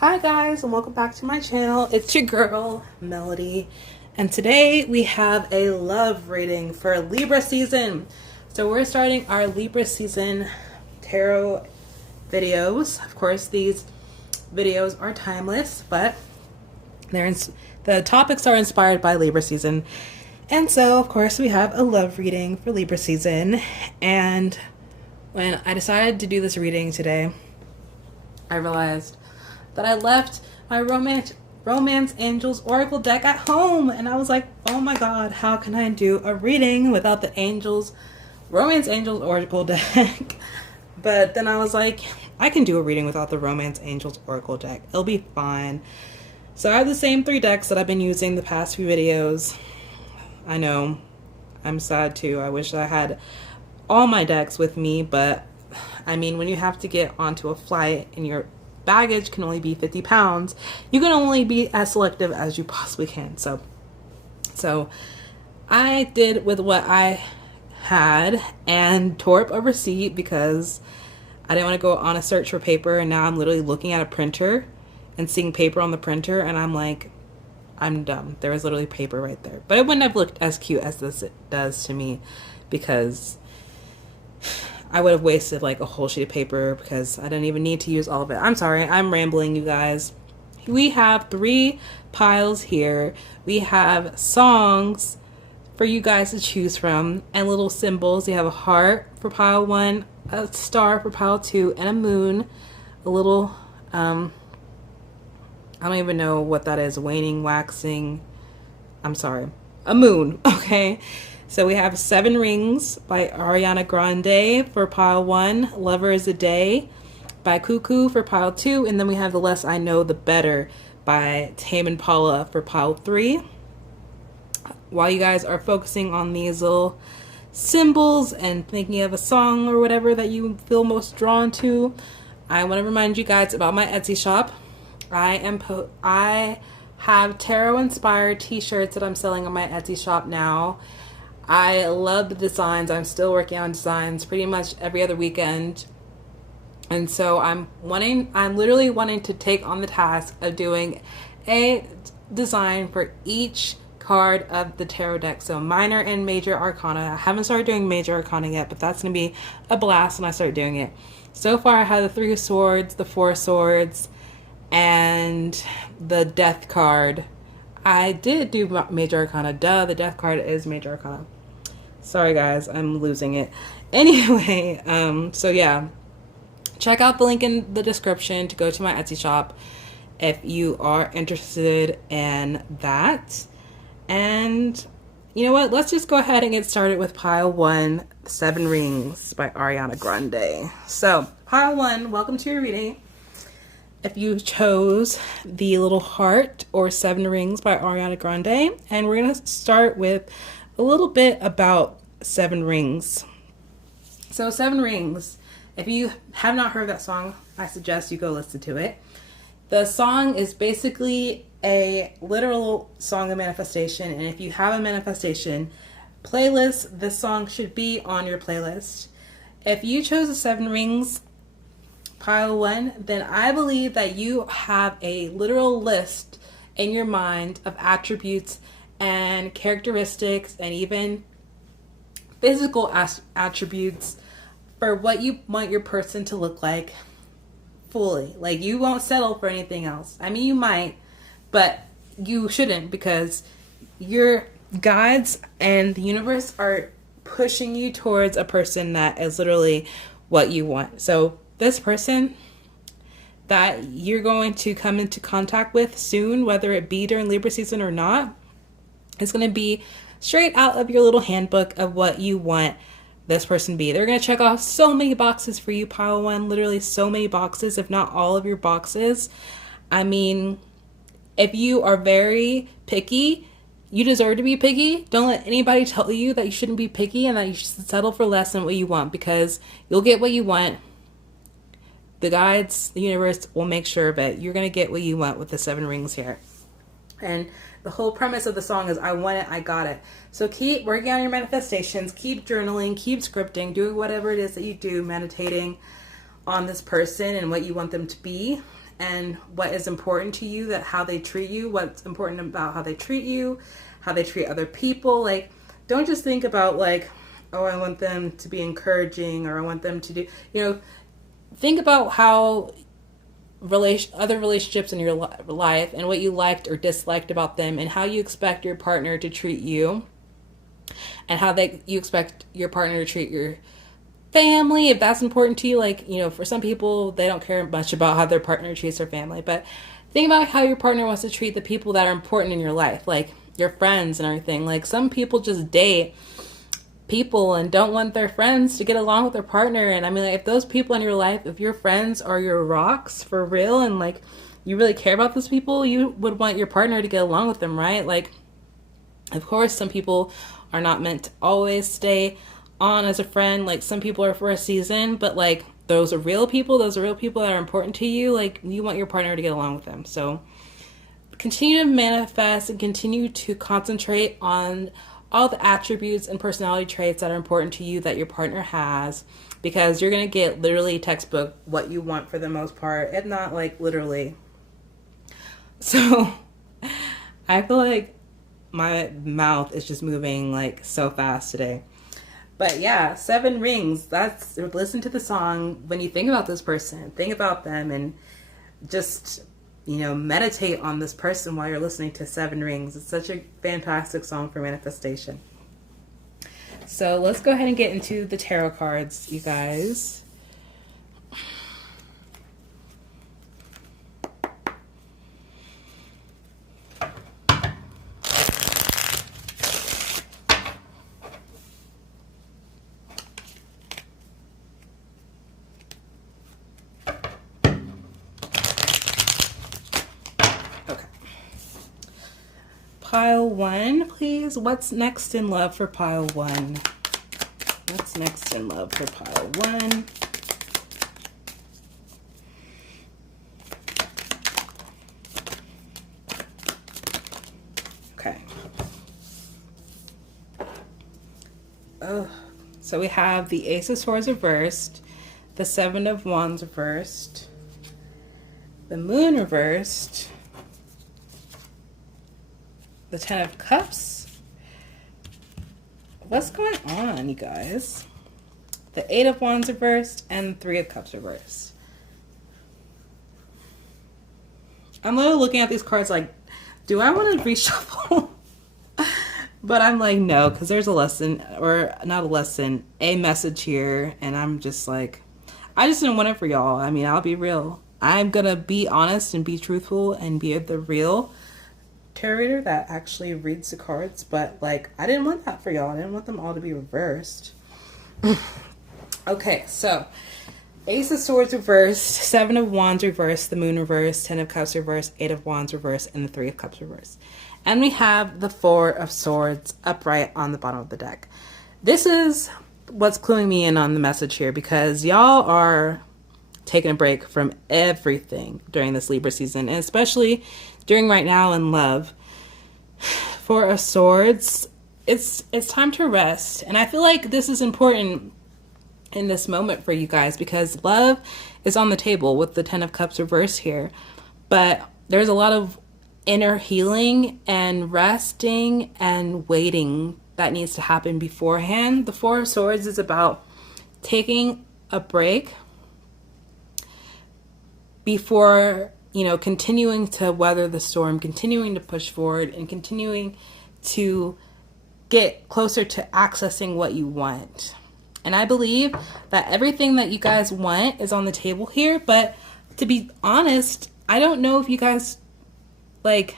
Hi guys, and welcome back to my channel. It's your girl Melody, and today we have a love reading for Libra season. So we're starting our Libra season tarot videos. Of course, these videos are timeless, but the topics are inspired by Libra season. And so, of course, we have a love reading for Libra season. And when I decided to do this reading today, I realized that I left my romance angels oracle deck at home, and I was like, oh my god, how can I do a reading without the romance angels oracle deck? But then I was like, I can do a reading without the romance angels oracle deck. It'll be fine. So I have the same 3 decks that I've been using the past few videos. I know, I'm sad too. I wish I had all my decks with me, but I mean, when you have to get onto a flight and your baggage can only be 50 pounds, you can only be as selective as you possibly can. So I did with what I had and tore up a receipt because I didn't want to go on a search for paper, and now I'm literally looking at a printer and seeing paper on the printer, and I'm like, I'm dumb. There was literally paper right there. But it wouldn't have looked as cute as this does to me, because I would have wasted like a whole sheet of paper because I didn't even need to use all of it. I'm sorry, I'm rambling, you guys. We have 3 piles here. We have songs for you guys to choose from and little symbols. You have a heart for pile 1, a star for pile 2, and a moon. A little, I don't even know what that is. Waning, waxing. I'm sorry. A moon, okay? So we have 7 Rings by Ariana Grande for pile 1. Lover is a Day by Cuckoo for pile 2. And then we have The Less I Know, The Better by Tame Impala for pile 3. While you guys are focusing on these little symbols and thinking of a song or whatever that you feel most drawn to, I want to remind you guys about my Etsy shop. I have tarot inspired t-shirts that I'm selling on my Etsy shop now. I love the designs. I'm still working on designs pretty much every other weekend. And so I'm literally wanting to take on the task of doing a design for each card of the tarot deck. So minor and major arcana. I haven't started doing major arcana yet, but that's going to be a blast when I start doing it. So far I have the 3 of Swords, the 4 of Swords, and the Death card. I did do major arcana. Duh, the Death card is major arcana. Sorry guys, I'm losing it. Anyway, so yeah, check out the link in the description to go to my Etsy shop if you are interested in that. And you know what, let's just go ahead and get started with pile 1, 7 Rings by Ariana Grande. So pile 1, welcome to your reading. If you chose the little heart or 7 Rings by Ariana Grande, and we're going to start with a little bit about 7 Rings. So 7 Rings, if you have not heard that song, I suggest you go listen to it. The song is basically a literal song of manifestation, and if you have a manifestation playlist, this song should be on your playlist. If you chose the 7 Rings pile 1, then I believe that you have a literal list in your mind of attributes and characteristics and even physical attributes for what you want your person to look like fully. Like, you won't settle for anything else. I mean, you might, but you shouldn't, because your guides and the universe are pushing you towards a person that is literally what you want. So this person that you're going to come into contact with soon, whether it be during Libra season or not, is going to be straight out of your little handbook of what you want this person to be. They're going to check off so many boxes for you, pile 1, literally so many boxes, if not all of your boxes. I mean, if you are very picky, you deserve to be picky. Don't let anybody tell you that you shouldn't be picky and that you should settle for less than what you want, because you'll get what you want. The guides, the universe will make sure that you're going to get what you want with the 7 Rings here. And the whole premise of the song is, I want it, I got it. So keep working on your manifestations, keep journaling, keep scripting, doing whatever it is that you do, meditating on this person and what you want them to be. and what is important to you, that how they treat you, what's important about how they treat you, how they treat other people. Like, don't just think about like, oh, I want them to be encouraging, or I want them to do, think about how other relationships in your life and what you liked or disliked about them, and how you expect your partner to treat you, and how you expect your partner to treat your family, if that's important to you. Like, for some people, they don't care much about how their partner treats their family, but think about how your partner wants to treat the people that are important in your life, like your friends and everything. Like, some people just date people and don't want their friends to get along with their partner. And I mean, like, if those people in your life, if your friends are your rocks for real, and like you really care about those people, you would want your partner to get along with them, right? Like, of course, some people are not meant to always stay on as a friend. Like, some people are for a season, but like, those are real people that are important to you. Like, you want your partner to get along with them. So continue to manifest and continue to concentrate on all the attributes and personality traits that are important to you that your partner has, because you're going to get literally textbook what you want for the most part, if not like literally. So I feel like my mouth is just moving like so fast today. But yeah, 7 rings. Listen to the song when you think about this person, think about them, and just, meditate on this person while you're listening to 7 rings. It's such a fantastic song for manifestation. So let's go ahead and get into the tarot cards, you guys. Pile 1, please. What's next in love for pile 1? What's next in love for pile 1? Okay. Oh, so we have the Ace of Swords reversed, the 7 of Wands reversed, the Moon reversed, the 10 of Cups. What's going on, you guys? The 8 of Wands reversed and the 3 of Cups reversed. I'm literally looking at these cards like, do I want to reshuffle? But I'm like, no, because there's a lesson, or not a lesson, a message here. And I'm just like, I just didn't want it for y'all. I mean, I'll be real. I'm going to be honest and be truthful and be the real tarot reader that actually reads the cards, but like, I didn't want that for y'all. I didn't want them all to be reversed. Okay, so Ace of Swords reversed, 7 of Wands reversed, the Moon reversed, 10 of Cups reversed, 8 of Wands reversed, and the 3 of Cups reversed. And we have the 4 of Swords upright on the bottom of the deck. This is what's cluing me in on the message here, because y'all are taking a break from everything during this Libra season, and especially during right now in love. 4 of Swords, it's time to rest. And I feel like this is important in this moment for you guys, because love is on the table with the 10 of Cups reversed here. But there's a lot of inner healing and resting and waiting that needs to happen beforehand. The 4 of Swords is about taking a break before, continuing to weather the storm, continuing to push forward, and continuing to get closer to accessing what you want. And I believe that everything that you guys want is on the table here. But to be honest, I don't know if you guys like,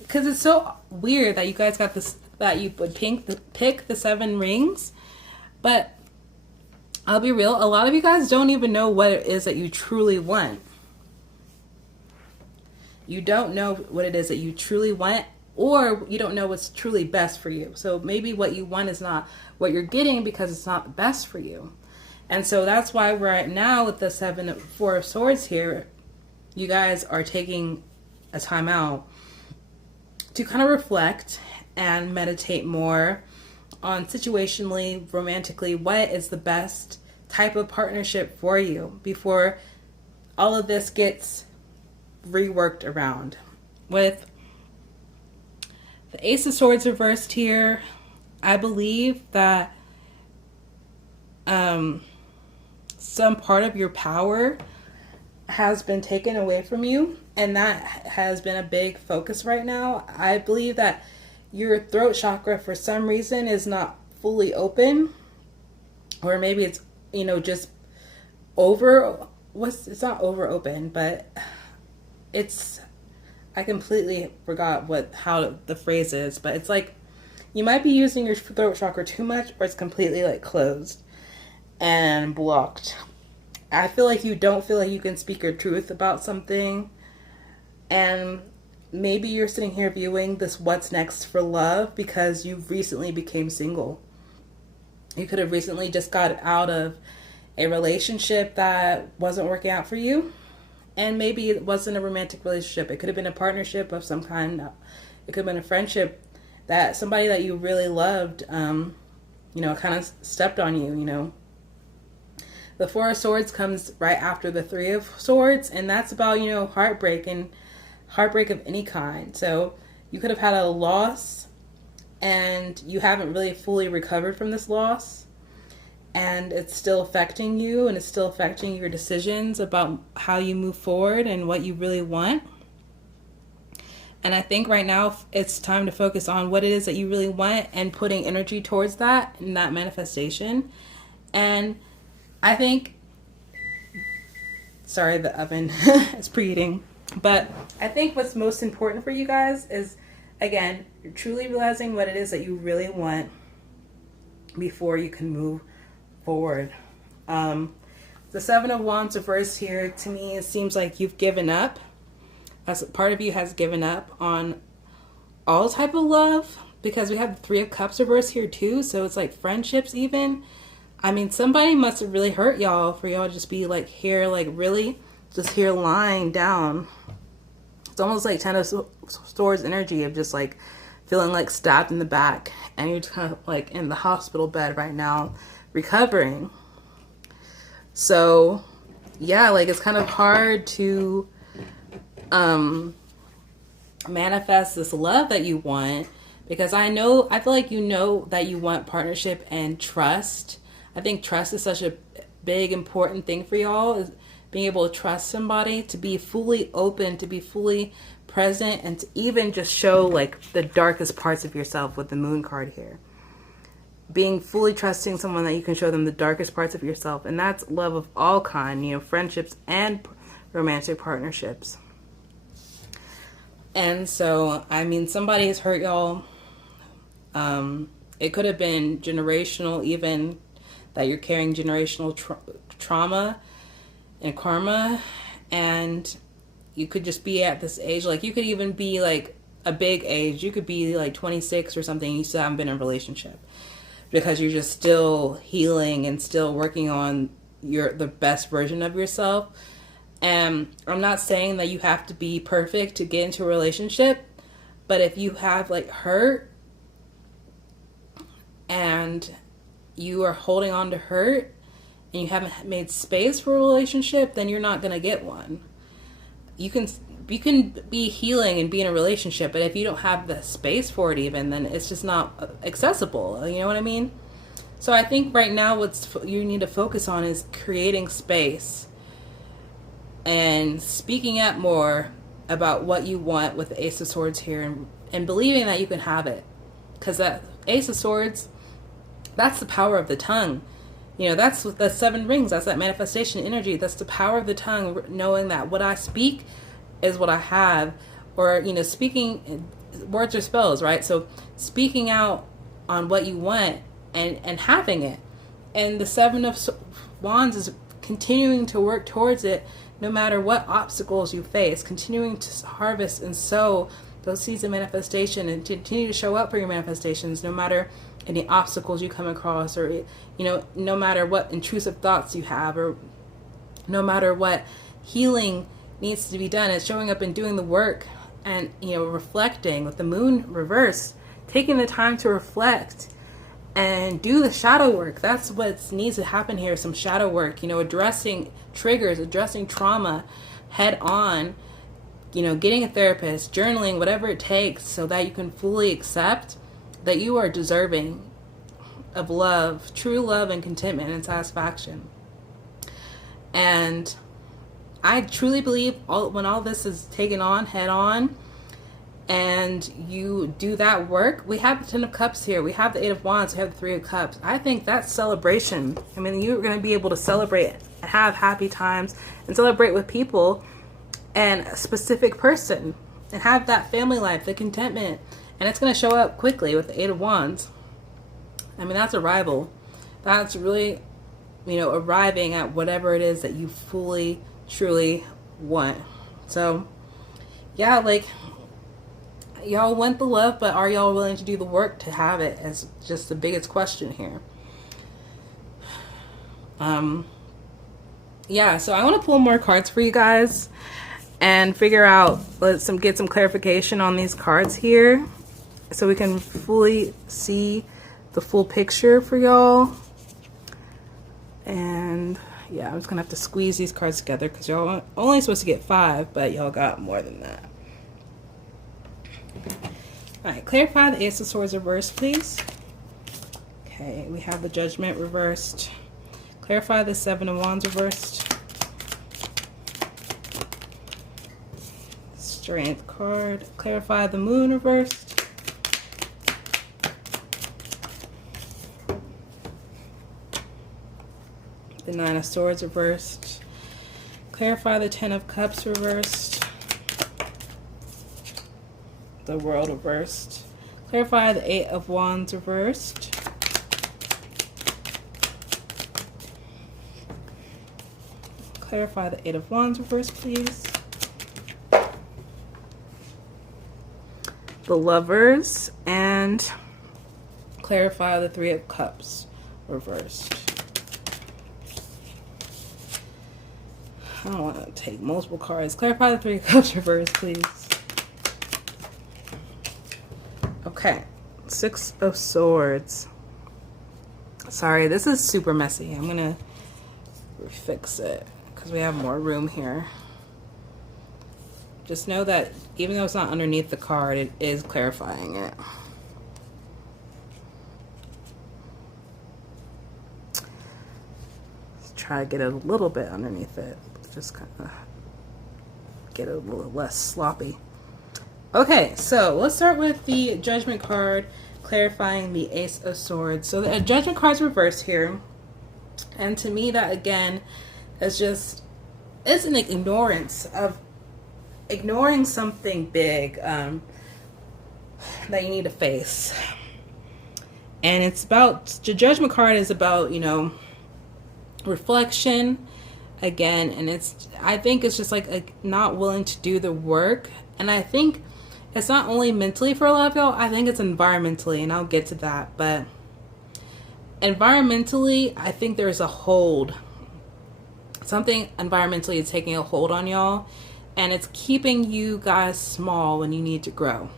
because it's so weird that you guys got this, that you would pick the 7 rings. But I'll be real, a lot of you guys don't even know what it is that you truly want. You don't know what it is that you truly want, or you don't know what's truly best for you. So maybe what you want is not what you're getting because it's not the best for you. And so that's why we're at now with the 4 of Swords here. You guys are taking a time out to kind of reflect and meditate more on situationally, romantically, what is the best type of partnership for you before all of this gets reworked around. With the Ace of Swords reversed here, I believe that some part of your power has been taken away from you, and that has been a big focus right now. I believe that your throat chakra for some reason is not fully open, or maybe it's, you know, just it's not over open, but it's, I completely forgot how the phrase is, but it's like you might be using your throat chakra too much, or it's completely like closed and blocked. I feel like you don't feel like you can speak your truth about something, and maybe you're sitting here viewing this what's next for love because you recently became single. You could have recently just got out of a relationship that wasn't working out for you, and maybe it wasn't a romantic relationship. It could have been a partnership of some kind. It could have been a friendship that somebody that you really loved, you know, kind of stepped on you, you know. The Four of Swords comes right after the Three of Swords, and that's about, you know, heartbreak of any kind. So you could have had a loss, and you haven't really fully recovered from this loss, and it's still affecting you, and it's still affecting your decisions about how you move forward and what you really want. And I think right now it's time to focus on what it is that you really want and putting energy towards that and that manifestation. And I think, sorry, the oven is preheating. But I think what's most important for you guys is, again, you're truly realizing what it is that you really want before you can move forward. The Seven of Wands reversed here, to me, it seems like you've given up. As part of you has given up on all type of love, because we have the Three of Cups reversed here too. So it's like friendships even. I mean, somebody must have really hurt y'all for y'all to just be like here, like really just here lying down. It's almost like Ten of Swords energy of just like feeling like stabbed in the back, and you're kind of like in the hospital bed right now recovering. So yeah, like it's kind of hard to manifest this love that you want, because I feel like you know that you want partnership and trust. I think trust is such a big important thing for y'all, is being able to trust somebody, to be fully open, to be fully present, and to even just show like the darkest parts of yourself with the Moon card here. Being fully trusting someone that you can show them the darkest parts of yourself, and that's love of all kind, you know, friendships and romantic partnerships. And so, I mean, somebody has hurt y'all. It could have been generational, even, that you're carrying generational trauma and karma, and you could just be at this age, like you could even be like a big age, you could be like 26 or something, and you still haven't been in a relationship because you're just still healing and still working on the best version of yourself. And I'm not saying that you have to be perfect to get into a relationship, but if you have like hurt and you are holding on to hurt and you haven't made space for a relationship, then you're not going to get one. You can be healing and be in a relationship, but if you don't have the space for it even, then it's just not accessible. You know what I mean? So I think right now what you need to focus on is creating space and speaking up more about what you want with the Ace of Swords here, and believing that you can have it. Because that Ace of Swords, that's the power of the tongue. You know, that's the 7 rings. That's that manifestation energy. That's the power of the tongue, knowing that what I speak is what I have. Or, you know, speaking, words are spells, right? So speaking out on what you want and having it. And the 7 of Wands is continuing to work towards it, no matter what obstacles you face, continuing to harvest and sow those seeds of manifestation, and continue to show up for your manifestations, no matter any obstacles you come across, or, you know, no matter what intrusive thoughts you have, or no matter what healing needs to be done. It's showing up and doing the work, and, you know, reflecting with the Moon reverse, taking the time to reflect and do the shadow work. That's what needs to happen here. Some shadow work, you know, addressing triggers, addressing trauma head on, you know, getting a therapist, journaling, whatever it takes, so that you can fully accept that you are deserving of love, true love and contentment and satisfaction. And I truly believe when all this is taken on head on and you do that work, we have the 10 of Cups here, we have the 8 of Wands, we have the 3 of Cups. I think that's celebration. I mean, you're going to be able to celebrate and have happy times and celebrate with people and a specific person and have that family life, the contentment, and it's going to show up quickly with the 8 of Wands. I mean, that's arrival. That's really, you know, arriving at whatever it is that you fully, truly want. So, yeah, like, y'all want the love, but are y'all willing to do the work to have it? Is just the biggest question here. Yeah, so I want to pull more cards for you guys and figure out, get some clarification on these cards here so we can fully see the full picture for y'all. And yeah, I'm just gonna have to squeeze these cards together because y'all are only supposed to get 5, but y'all got more than that. All right, clarify the Ace of Swords reversed, please. Okay, we have the Judgment reversed. Clarify the 7 of Wands reversed. Strength card. Clarify the Moon reversed. The 9 of Swords reversed. Clarify the 10 of Cups reversed. The World reversed. Clarify the 8 of Wands reversed. Clarify the 8 of Wands reversed, please. The Lovers, and clarify the 3 of Cups reversed. I don't want to take multiple cards. Clarify the 3 of Cups reversed, please. Okay, 6 of Swords. Sorry, this is super messy. I'm gonna fix it because we have more room here. Just know that even though it's not underneath the card, it is clarifying it. Let's try to get it a little bit underneath it. Just kind of get it a little less sloppy. Okay, so let's start with the Judgment card, clarifying the Ace of Swords. So the Judgment card's reversed here. And to me, that again is just, it's an ignorance of ignoring something big that you need to face. And it's about, the Judgment card is about, you know, reflection again, and it's, I think it's just like not willing to do the work. And I think it's not only mentally for a lot of y'all, I think it's environmentally, and I'll get to that. But environmentally, I think there's a hold. Something environmentally is taking a hold on y'all, and it's keeping you guys small when you need to grow.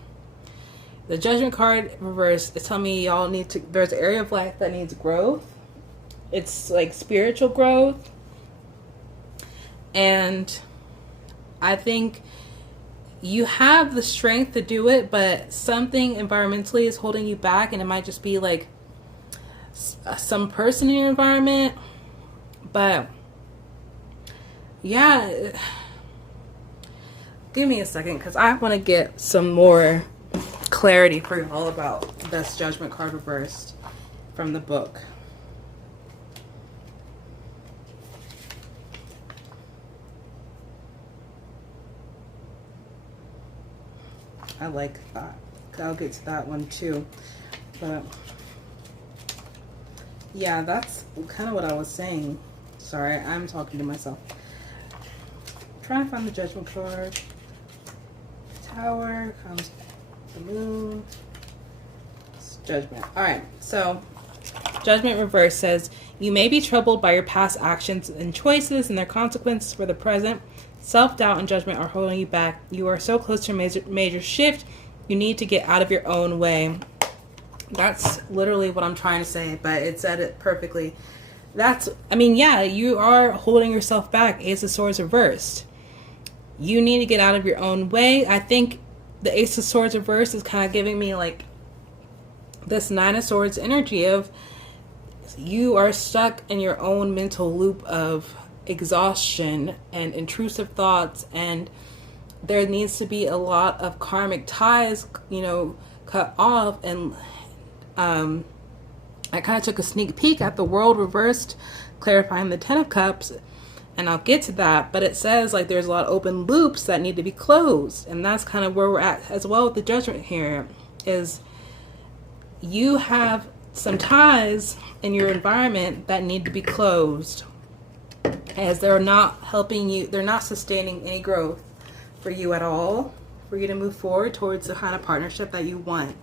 The Judgment card reversed is telling me y'all need to, there's an area of life that needs growth. It's like spiritual growth. And I think you have the strength to do it, but something environmentally is holding you back, and it might just be like some person in your environment. But yeah, give me a second because I want to get some more clarity for you all about this Judgment card reversed from the book. I like that. I'll get to that one too. But yeah, that's kind of what I was saying. Sorry, I'm talking to myself. I'm trying to find the Judgment card. Tower, comes the Moon. It's Judgment. Alright, so Judgment reverse says, you may be troubled by your past actions and choices and their consequences for the present. Self-doubt and judgment are holding you back. You are so close to a major shift. You need to get out of your own way. That's literally what I'm trying to say, but it said it perfectly. I mean, yeah, you are holding yourself back. Ace of Swords reversed. You need to get out of your own way. I think the Ace of Swords reversed is kind of giving me like this Nine of Swords energy of you are stuck in your own mental loop of exhaustion and intrusive thoughts, and there needs to be a lot of karmic ties, cut off. And I kind of took a sneak peek at the World reversed, clarifying the Ten of Cups, and I'll get to that, but it says like there's a lot of open loops that need to be closed, and that's kind of where we're at as well with the Judgment here, is you have some ties in your environment that need to be closed, as they're not helping you, they're not sustaining any growth for you at all, for you to move forward towards the kind of partnership that you want.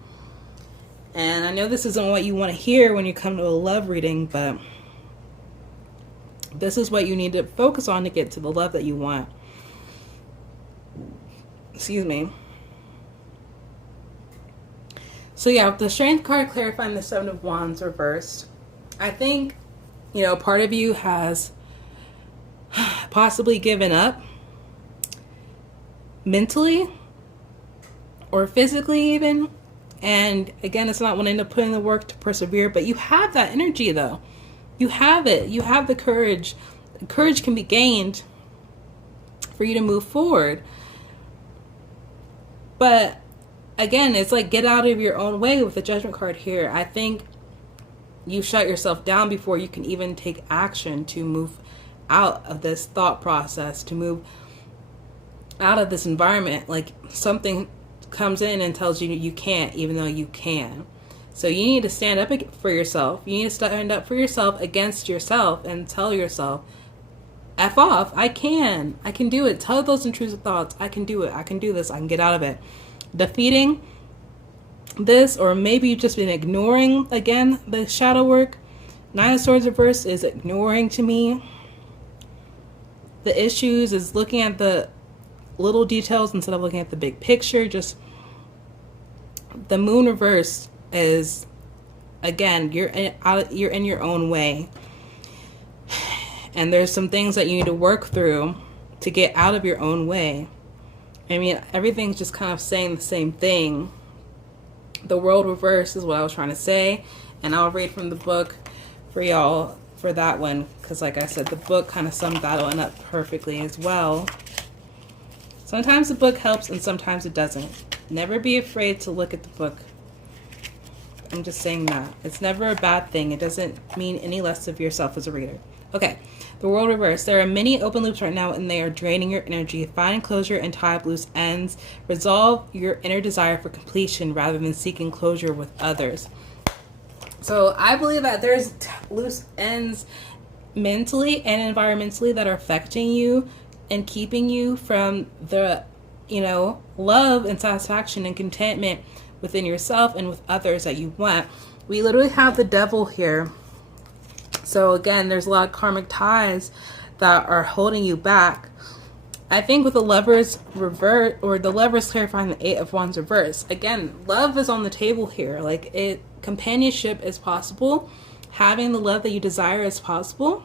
And I know this isn't what you want to hear when you come to a love reading, but this is what you need to focus on to get to the love that you want. Excuse me. So yeah, with the Strength card clarifying the Seven of Wands reversed, I think, part of you has possibly given up mentally or physically even. And again, it's not wanting to put in the work to persevere, but you have that energy though. You have it. You have the courage. Courage can be gained for you to move forward. But again, it's like get out of your own way with the Judgment card here. I think you shut yourself down before you can even take action to move out of this thought process, to move out of this environment. Like something comes in and tells you you can't, even though you can. So you need to stand up for yourself. You need to stand up for yourself against yourself and tell yourself, F off, I can do it. Tell those intrusive thoughts, I can do it, I can do this, I can get out of it. Defeating this, or maybe you've just been ignoring, again, the shadow work. Nine of Swords reverse is ignoring to me the issues, is looking at the little details instead of looking at the big picture. Just the Moon reverse is, again, you're in your own way, and there's some things that you need to work through to get out of your own way. I mean, everything's just kind of saying the same thing. The World reverse is what I was trying to say, and I'll read from the book for y'all for that one, because like I said, the book kind of sums that one up perfectly as well. Sometimes the book helps and sometimes it doesn't. Never be afraid to look at the book. I'm just saying that. It's never a bad thing. It doesn't mean any less of yourself as a reader. Okay, the World reverse. There are many open loops right now and they are draining your energy. Find closure and tie up loose ends. Resolve your inner desire for completion rather than seeking closure with others. So I believe that there's loose ends mentally and environmentally that are affecting you and keeping you from the, love and satisfaction and contentment within yourself and with others that you want. We literally have the Devil here. So again, there's a lot of karmic ties that are holding you back. I think with the Lovers revert, or the Lovers clarifying the Eight of Wands reverse, again, love is on the table here. Like companionship is possible. Having the love that you desire is possible.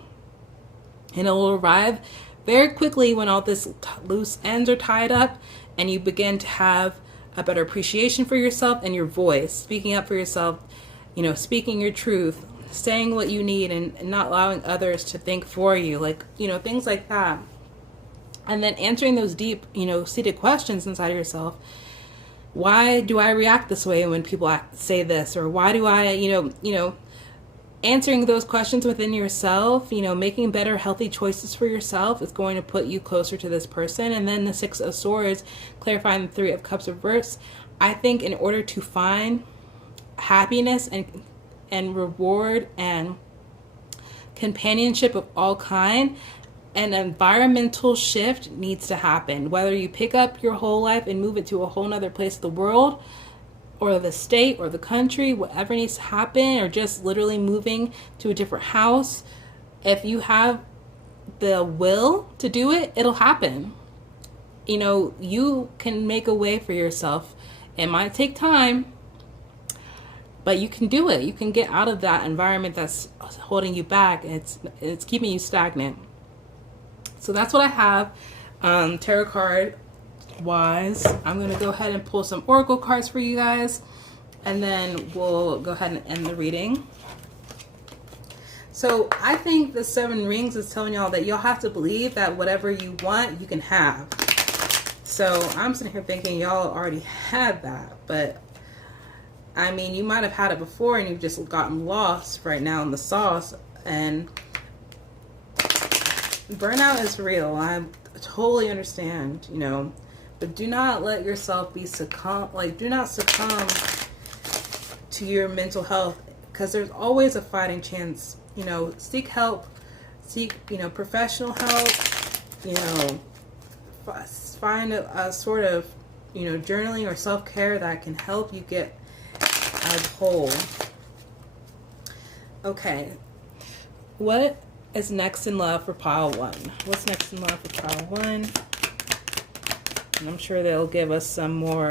And it will arrive very quickly when all this loose ends are tied up and you begin to have a better appreciation for yourself and your voice, speaking up for yourself, speaking your truth, saying what you need, and not allowing others to think for you, things like that. And then answering those deep, seated questions inside of yourself. Why do I react this way when people say this? Or why do I, answering those questions within yourself, making better, healthy choices for yourself is going to put you closer to this person. And then the Six of Swords, clarifying the Three of Cups reverse. I think in order to find happiness and reward and companionship of all kind, an environmental shift needs to happen. Whether you pick up your whole life and move it to a whole nother place of the world, or the state, or the country, whatever needs to happen, or just literally moving to a different house. If you have the will to do it, it'll happen. You can make a way for yourself. It might take time. But you can do it. You can get out of that environment that's holding you back. It's keeping you stagnant. So that's what I have tarot card wise. I'm going to go ahead and pull some oracle cards for you guys, and then we'll go ahead and end the reading. So I think the 7 rings is telling y'all that y'all have to believe that whatever you want, you can have. So I'm sitting here thinking y'all already had that, but I mean, you might have had it before and you've just gotten lost right now in the sauce. And burnout is real. I totally understand, you know, but do not let yourself be do not succumb to your mental health, because there's always a fighting chance. You know, seek help, seek, you know, professional help, you know, find a sort of, you know, journaling or self-care that can help you get as whole. Okay, what is next in love for pile 1? What's next in love for pile 1? And I'm sure they'll give us some more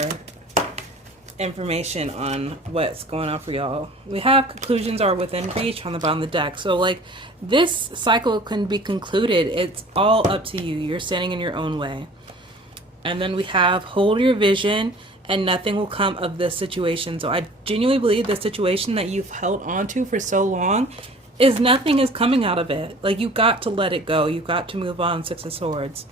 information on what's going on for y'all. We have conclusions are within reach on the bottom of the deck. So like, this cycle can be concluded. It's all up to you. You're standing in your own way. And then we have hold your vision and nothing will come of this situation. So I genuinely believe the situation that you've held on to for so long is nothing is coming out of it. Like, you got to let it go. You got to move on. 6 of Swords.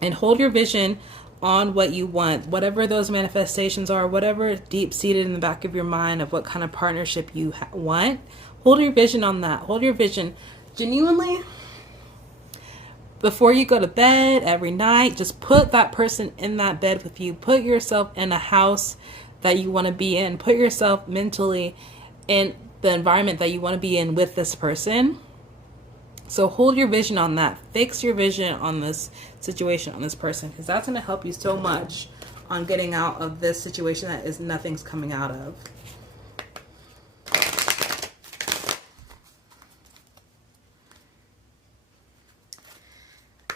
And hold your vision on what you want, whatever those manifestations are, whatever deep seated in the back of your mind of what kind of partnership you want. Hold your vision on that. Hold your vision genuinely. Before you go to bed every night, just put that person in that bed with you. Put yourself in a house that you want to be in. Put yourself mentally in the environment that you want to be in with this person. So hold your vision on that. Fix your vision on this situation, on this person, because that's going to help you so much on getting out of this situation that is nothing's coming out of.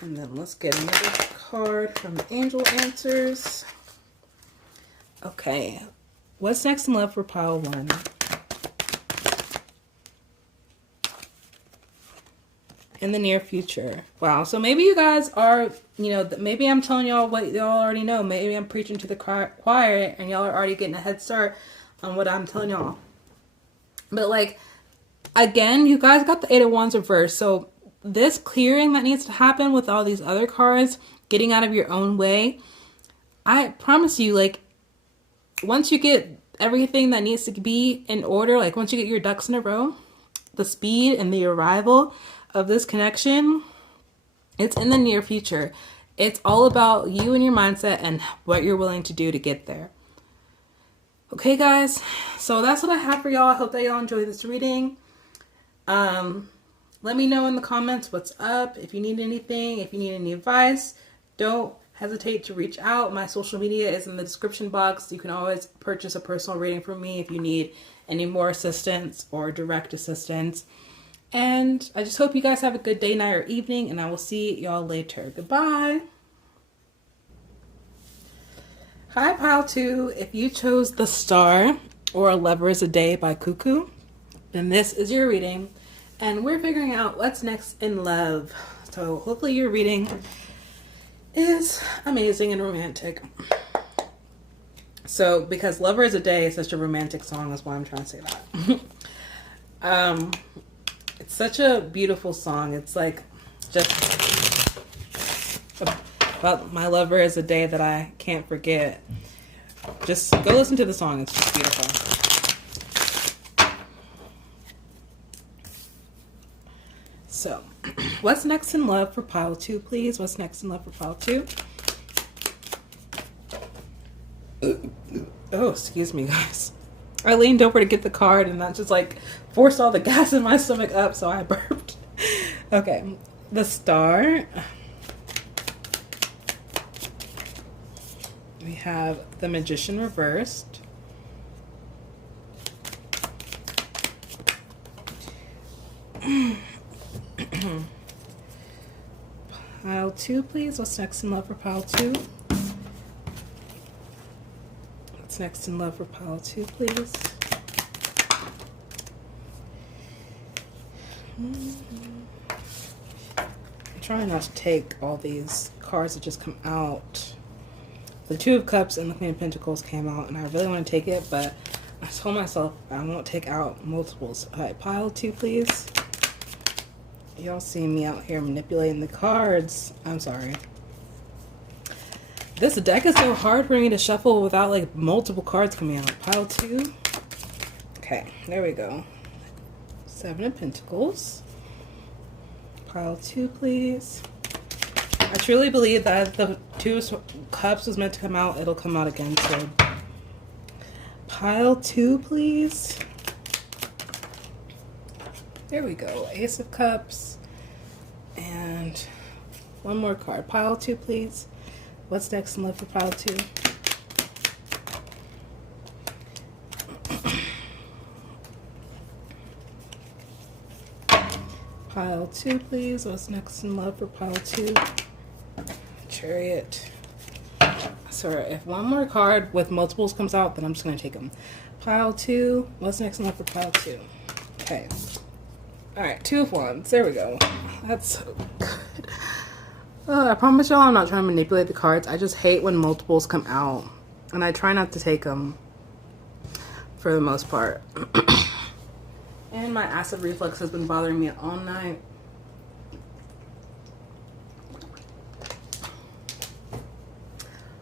And then let's get another card from the Angel Answers. Okay, what's next in love for pile 1? In the near future. Wow. So maybe you guys are, you know, maybe I'm telling y'all what y'all already know. Maybe I'm preaching to the choir and y'all are already getting a head start on what I'm telling y'all. But like, again, you guys got the 8 of Wands reversed. So this clearing that needs to happen with all these other cards, getting out of your own way, I promise you, like, once you get everything that needs to be in order, like once you get your ducks in a row, the speed and the arrival of this connection, it's in the near future. It's all about you and your mindset and what you're willing to do to get there. Okay, guys, so that's what I have for y'all. I hope that y'all enjoy this reading. Let me know in the comments what's up. If you need anything, if you need any advice, don't hesitate to reach out. My social media is in the description box. You can always purchase a personal reading from me if you need any more assistance or direct assistance. And I just hope you guys have a good day, night, or evening, and I will see y'all later. Goodbye. Hi, pile 2. If you chose The Star or A Lover is a Day by Cuckoo, then this is your reading. And we're figuring out what's next in love. So hopefully your reading is amazing and romantic. So, because Lover is a Day is such a romantic song, that's why I'm trying to say that. It's such a beautiful song. It's like just about my lover is a day that I can't forget. Just go listen to the song. It's just beautiful. So, what's next in love for pile 2, please? What's next in love for pile 2? Oh, excuse me, guys. I leaned over to get the card and that just like forced all the gas in my stomach up, so I burped. Okay, The Star. We have the Magician reversed. Pile 2, please. What's next in love for pile 2? What's next in love for pile 2, please? I'm trying not to take all these cards that just come out. The Two of Cups and the Queen of Pentacles came out, and I really want to take it, but I told myself I won't take out multiples. All right, pile 2, please. Y'all see me out here manipulating the cards. I'm sorry. This deck is so hard for me to shuffle without like multiple cards coming out. Pile 2. Okay, there we go. 7 of Pentacles. Pile 2, please. I truly believe that if the Two of Cups was meant to come out, it'll come out again. So pile 2, please. There we go. Ace of Cups. And one more card. Pile 2, please. What's next in love for pile 2? Pile 2, please. What's next in love for pile 2? Chariot. Sorry, if one more card with multiples comes out, then I'm just going to take them. Pile 2. What's next in love for pile 2? Okay. Alright, 2 of Wands. There we go. That's so good. I promise y'all I'm not trying to manipulate the cards. I just hate when multiples come out. And I try not to take them for the most part. And my acid reflux has been bothering me all night.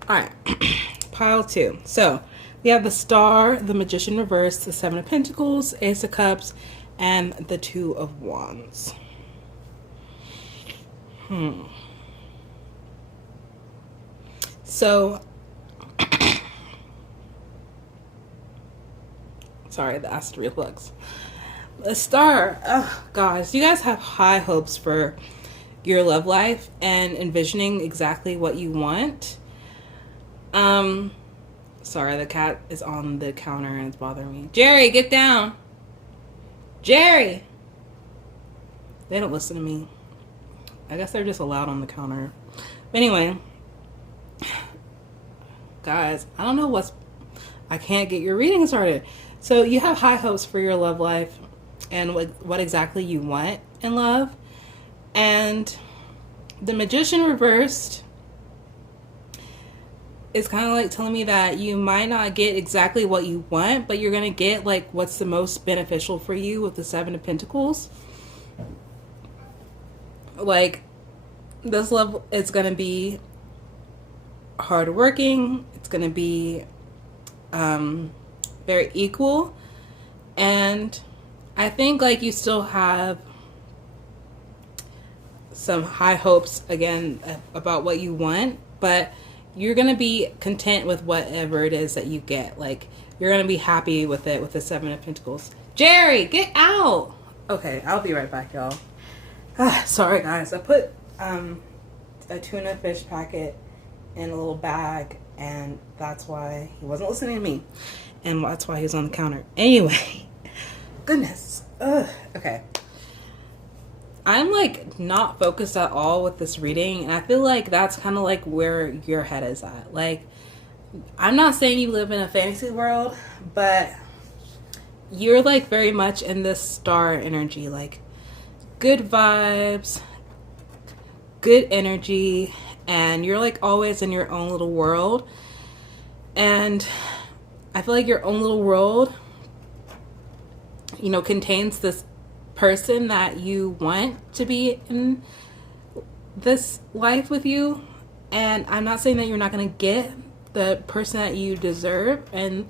Alright, pile 2. So, we have the Star, the Magician reversed, the 7 of Pentacles, Ace of Cups, and the 2 of Wands. So, sorry, the acid reflux. The Star, guys, you guys have high hopes for your love life and envisioning exactly what you want. Sorry, the cat is on the counter and it's bothering me. Jerry, get down. Jerry! They don't listen to me. I guess they're just allowed on the counter. But anyway, guys, I don't know I can't get your reading started. So you have high hopes for your love life and what exactly you want in love. And the Magician reversed is kind of like telling me that you might not get exactly what you want, but you're going to get like what's the most beneficial for you with the 7 of Pentacles. Like, this love is going to be hardworking. It's going to be very equal. And I think like you still have some high hopes again about what you want, but you're going to be content with whatever it is that you get. Like, you're going to be happy with it with the 7 of Pentacles. Jerry, get out! Okay, I'll be right back, y'all. Sorry, guys. I put a tuna fish packet in a little bag, and that's why he wasn't listening to me. And that's why he was on the counter. Anyway, goodness. Okay. I'm like not focused at all with this reading, and I feel like that's kind of like where your head is at. Like, I'm not saying you live in a fantasy world, but you're like very much in this Star energy, like good vibes, good energy, and you're like always in your own little world. And I feel like your own little world, you know, contains this person that you want to be in this life with you. And I'm not saying that you're not going to get the person that you deserve, and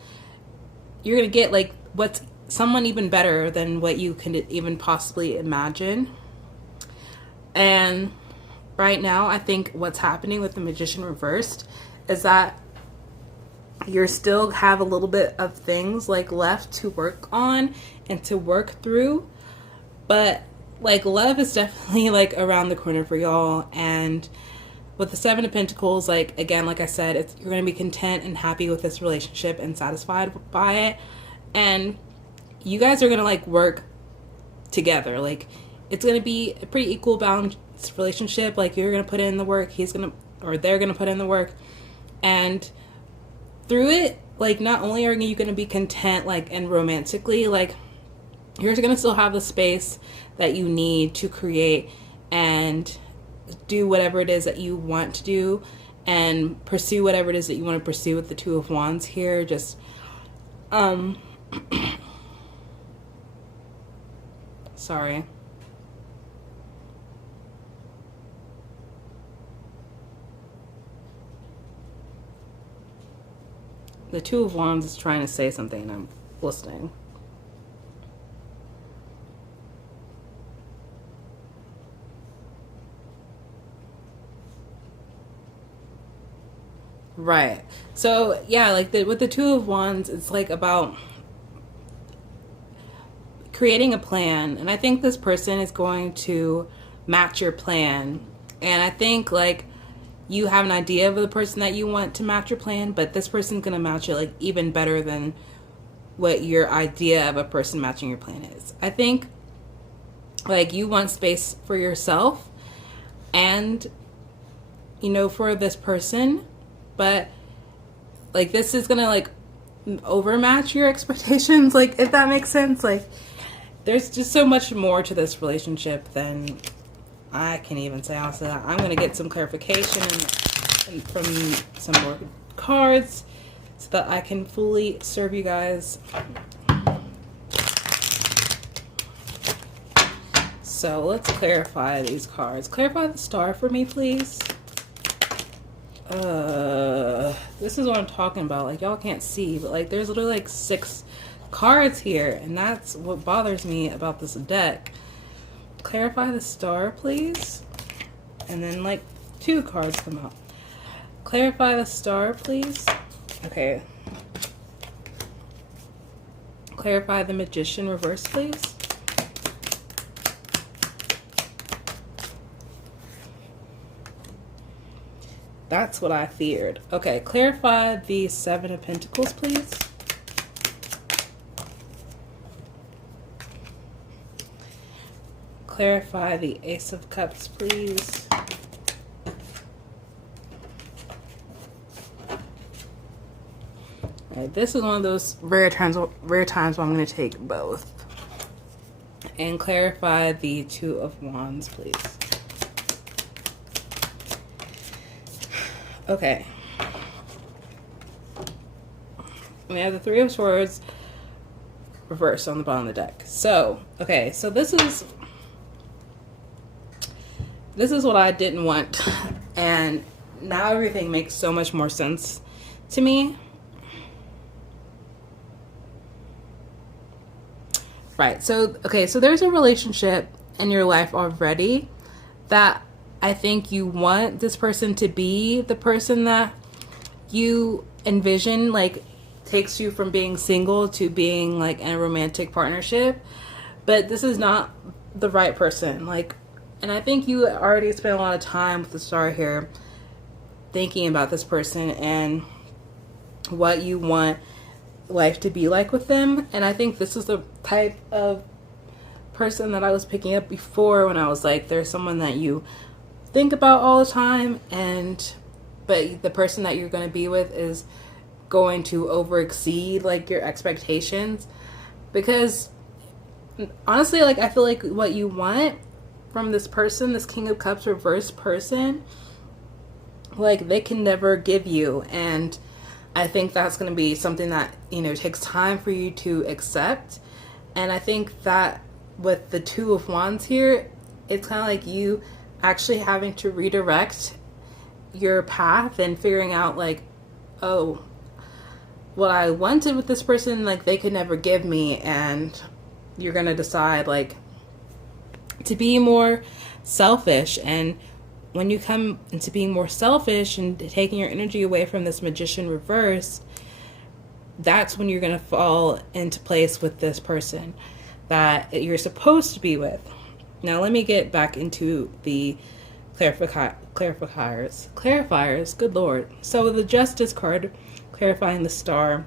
you're going to get like what's someone even better than what you can even possibly imagine. And right now, I think what's happening with the Magician reversed is that you still have a little bit of things like left to work on and to work through. But like love is definitely like around the corner for y'all. And with the 7 of Pentacles, like again, like I said, you're going to be content and happy with this relationship and satisfied by it. And you guys are going to like work together. Like, it's going to be a pretty equal balanced relationship. Like, you're going to put in the work, they're going to put in the work. And through it, like, not only are you going to be content, like, and romantically, like, you're going to still have the space that you need to create and do whatever it is that you want to do and pursue whatever it is that you want to pursue with the Two of Wands here. Just sorry. The Two of Wands is trying to say something and I'm listening. Right. So yeah, like with the Two of Wands, it's like about creating a plan, and I think this person is going to match your plan. And I think like you have an idea of the person that you want to match your plan, but this person's gonna match it like even better than what your idea of a person matching your plan is. I think like you want space for yourself and, you know, for this person, but like this is gonna like overmatch your expectations, like if that makes sense. Like there's just so much more to this relationship than I can even say. Also, I'm gonna get some clarification and from some more cards so that I can fully serve you guys. So let's clarify these cards. Clarify the Star for me, please. This is what I'm talking about. Like y'all can't see, but like there's literally like 6 cards here, and that's what bothers me about this deck. Clarify the Star, please. And then like 2 cards come out. Clarify the Star, please. Okay. Clarify the Magician reverse, please. That's what I feared. Okay, clarify the 7 of Pentacles, please. Clarify the Ace of Cups, please. Alright, this is one of those rare times where I'm going to take both. And clarify the 2 of Wands, please. Okay. We have the 3 of Swords reversed on the bottom of the deck. So, okay, so this is what I didn't want, and now everything makes so much more sense to me. Right, so, okay, so there's a relationship in your life already that I think you want this person to be the person that you envision, like takes you from being single to being like in a romantic partnership, but this is not the right person. Like, and I think you already spent a lot of time with the Star here thinking about this person and what you want life to be like with them. And I think this is the type of person that I was picking up before when I was like, there's someone that you think about all the time, but the person that you're going to be with is going to exceed like your expectations. Because honestly, like I feel like what you want from this person, this King of Cups reverse person, like they can never give you. And I think that's going to be something that, you know, takes time for you to accept. And I think that with the 2 of Wands here, it's kind of like you actually having to redirect your path and figuring out like, oh, what I wanted with this person, like they could never give me. And you're going to decide like to be more selfish. And when you come into being more selfish and taking your energy away from this Magician reverse, that's when you're going to fall into place with this person that you're supposed to be with. Now let me get back into the clarifiers. Good Lord. So the Justice card, clarifying the Star,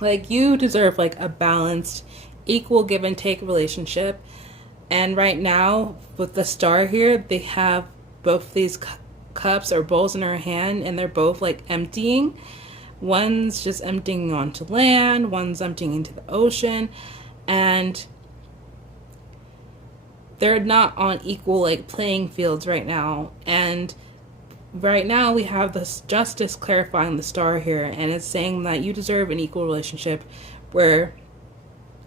like you deserve like a balanced, equal give and take relationship. And right now with the Star here, they have both these cups or bowls in her hand, and they're both like emptying. One's just emptying onto land, one's emptying into the ocean. And they're not on equal like playing fields right now. And right now we have this justice clarifying the star here, and it's saying that you deserve an equal relationship where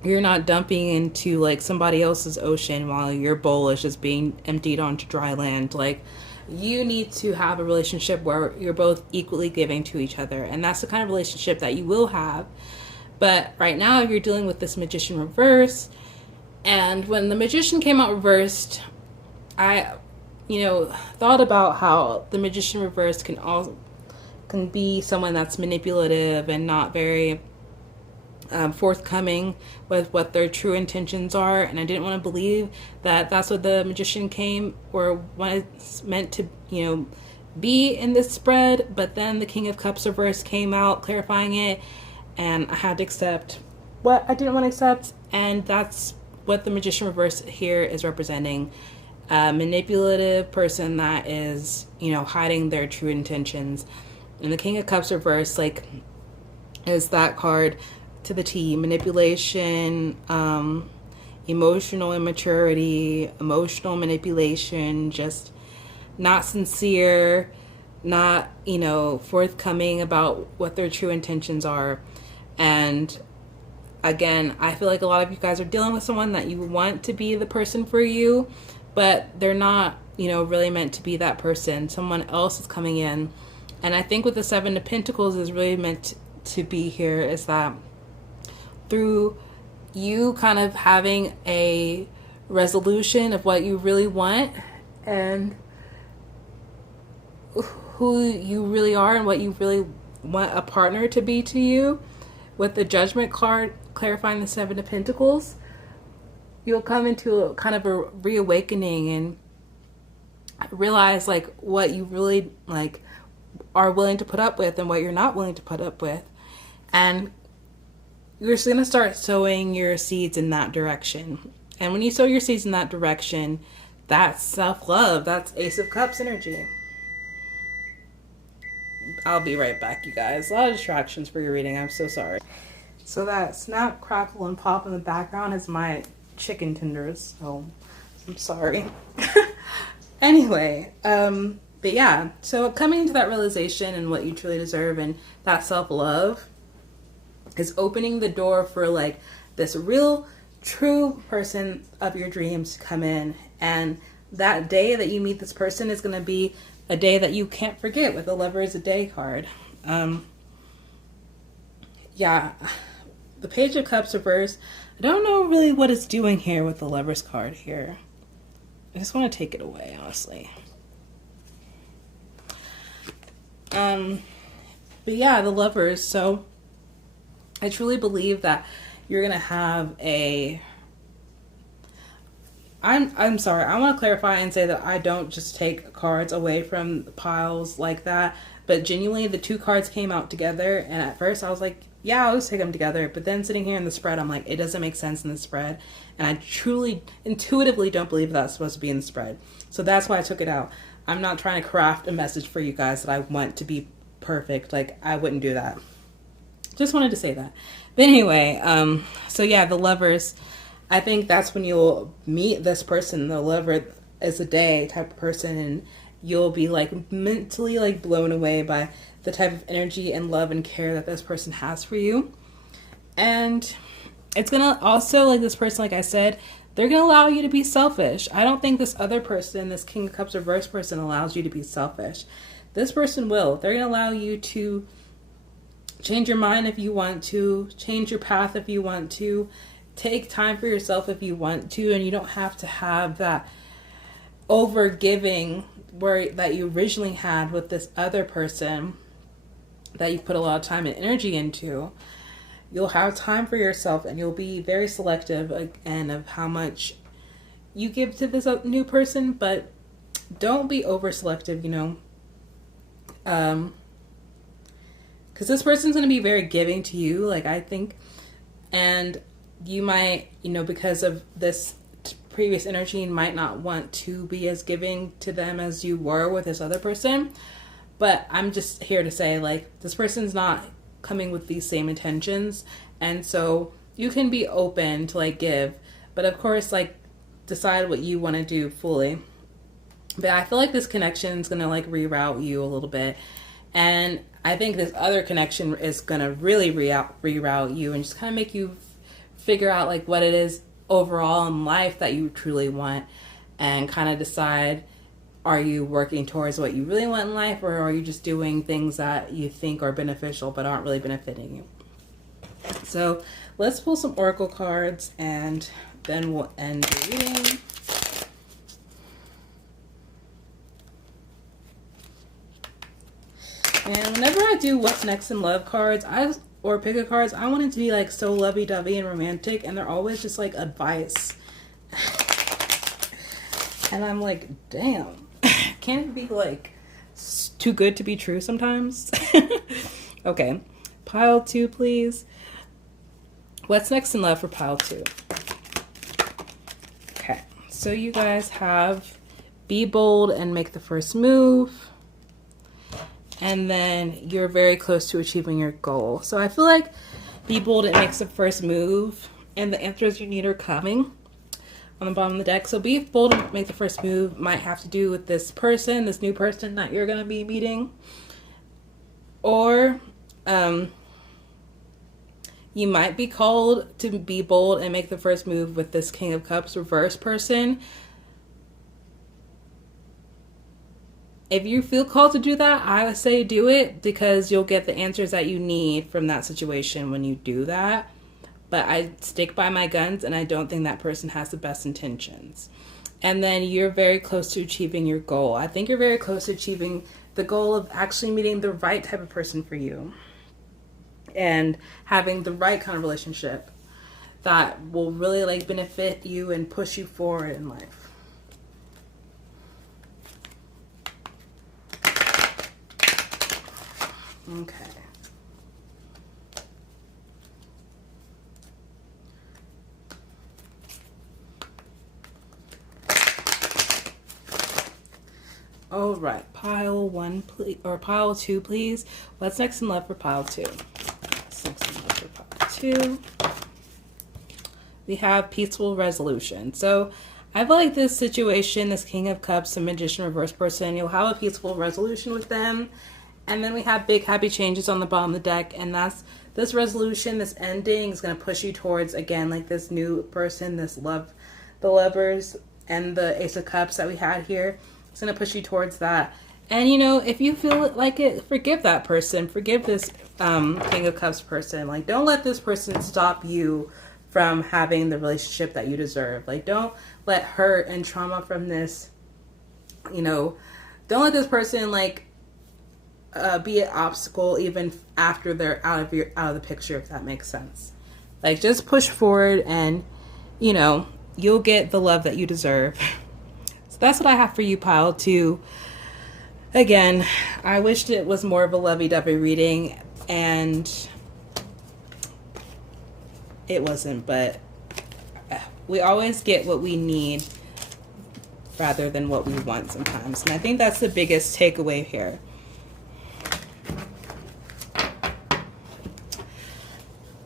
you're not dumping into like somebody else's ocean while your bowl is just being emptied onto dry land. Like, you need to have a relationship where you're both equally giving to each other, and that's the kind of relationship that you will have. But right now you're dealing with this Magician reverse, and when the Magician came out reversed, I thought about how the Magician reverse can be someone that's manipulative and not very forthcoming with what their true intentions are. And I didn't want to believe that that's what the Magician came or what it's meant to be in this spread. But then the King of Cups reverse came out clarifying it, and I had to accept what I didn't want to accept. And that's what the Magician reverse here is representing: a manipulative person that is hiding their true intentions. And the King of Cups reverse is that card to the T. Manipulation, emotional immaturity, emotional manipulation, just not sincere, not forthcoming about what their true intentions are. And again, I feel like a lot of you guys are dealing with someone that you want to be the person for you, but they're not really meant to be that person. Someone else is coming in. And I think what the Seven of Pentacles is really meant to be here is that through you kind of having a resolution of what you really want and who you really are and what you really want a partner to be to you, with the Judgment card clarifying the Seven of Pentacles, you'll come into a kind of a reawakening and realize what you really are willing to put up with and what you're not willing to put up with. And you're just going to start sowing your seeds in that direction. And when you sow your seeds in that direction, that's self-love. That's Ace of Cups energy. I'll be right back, you guys. A lot of distractions for your reading. I'm so sorry. So that snap, crackle, and pop in the background is my chicken tenders. So I'm sorry. Anyway, but yeah. So coming to that realization and what you truly deserve and that self-love is opening the door for this real true person of your dreams to come in. And that day that you meet this person is going to be a day that you can't forget, with the Lover's a Day card. Yeah, the Page of Cups reverse, I don't know really what it's doing here with the Lover's card here. I just want to take it away, honestly. But yeah, the Lovers. So I truly believe that you're going to have I'm sorry, I want to clarify and say that I don't just take cards away from the piles like that, but genuinely the two cards came out together, and at first I was like, yeah, I'll just take them together, but then sitting here in the spread, I'm like, it doesn't make sense in the spread, and I truly, intuitively don't believe that's supposed to be in the spread, so that's why I took it out. I'm not trying to craft a message for you guys that I want to be perfect. I wouldn't do that. Just wanted to say that. But anyway, so yeah, the Lovers, I think that's when you'll meet this person. The Lover is a day type of person, and you'll be mentally blown away by the type of energy and love and care that this person has for you. And it's gonna also, this person, like I said, they're gonna allow you to be selfish. I don't think this other person, this King of Cups reverse person, allows you to be selfish. This person will. They're gonna allow you to change your mind if you want to, change your path if you want to, take time for yourself if you want to, and you don't have to have that over giving that you originally had with this other person that you put a lot of time and energy into. You'll have time for yourself, and you'll be very selective again of how much you give to this new person, but don't be over selective, because this person's going to be very giving to you, I think, and you might, because of this previous energy, you might not want to be as giving to them as you were with this other person. But I'm just here to say, this person's not coming with these same intentions. And so you can be open to, give. But of course, decide what you want to do fully. But I feel like this connection is going to like reroute you a little bit. And I think this other connection is going to really reroute you and just kind of make you figure out like what it is overall in life that you truly want, and kind of decide, are you working towards what you really want in life, or are you just doing things that you think are beneficial but aren't really benefiting you? So let's pull some oracle cards and then we'll end the reading. And whenever I do what's next in love cards, or pick a cards, I want it to be like so lovey-dovey and romantic, and they're always just like advice. And I'm like, damn, can't it be like too good to be true sometimes? Okay, pile 2, please. What's next in love for pile 2? Okay, so you guys have be bold and make the first move. And then you're very close to achieving your goal. So I feel like be bold and makes the first move, and the answers you need are coming on the bottom of the deck. So be bold and make the first move might have to do with this person, this new person that you're going to be meeting. Or you might be called to be bold and make the first move with this King of Cups reverse person. If you feel called to do that, I would say do it, because you'll get the answers that you need from that situation when you do that. But I stick by my guns, and I don't think that person has the best intentions. And then you're very close to achieving your goal. I think you're very close to achieving the goal of actually meeting the right type of person for you and having the right kind of relationship that will really like benefit you and push you forward in life. Okay. All right, pile 1, please, or pile 2, please. What's next in love for pile 2? What's next in love for pile 2? We have peaceful resolution. So I feel like this situation, this King of Cups, the Magician reverse person, you'll have a peaceful resolution with them. And then we have big happy changes on the bottom of the deck, and that's this resolution, this ending is going to push you towards, again, like this new person, this love, the Lovers and the Ace of Cups that we had here. It's going to push you towards that. And, you know, if you feel like it, forgive that person. Forgive this King of Cups person. Like, don't let this person stop you from having the relationship that you deserve. Like, don't let hurt and trauma from this, you know, don't let this person, like, be an obstacle even after they're out of the picture, if that makes sense. Like, just push forward, and, you know, you'll get the love that you deserve. So that's what I have for you, pile 2. Again, I wished it was more of a lovey-dovey reading, and it wasn't, but we always get what we need rather than what we want sometimes. And I think that's the biggest takeaway here.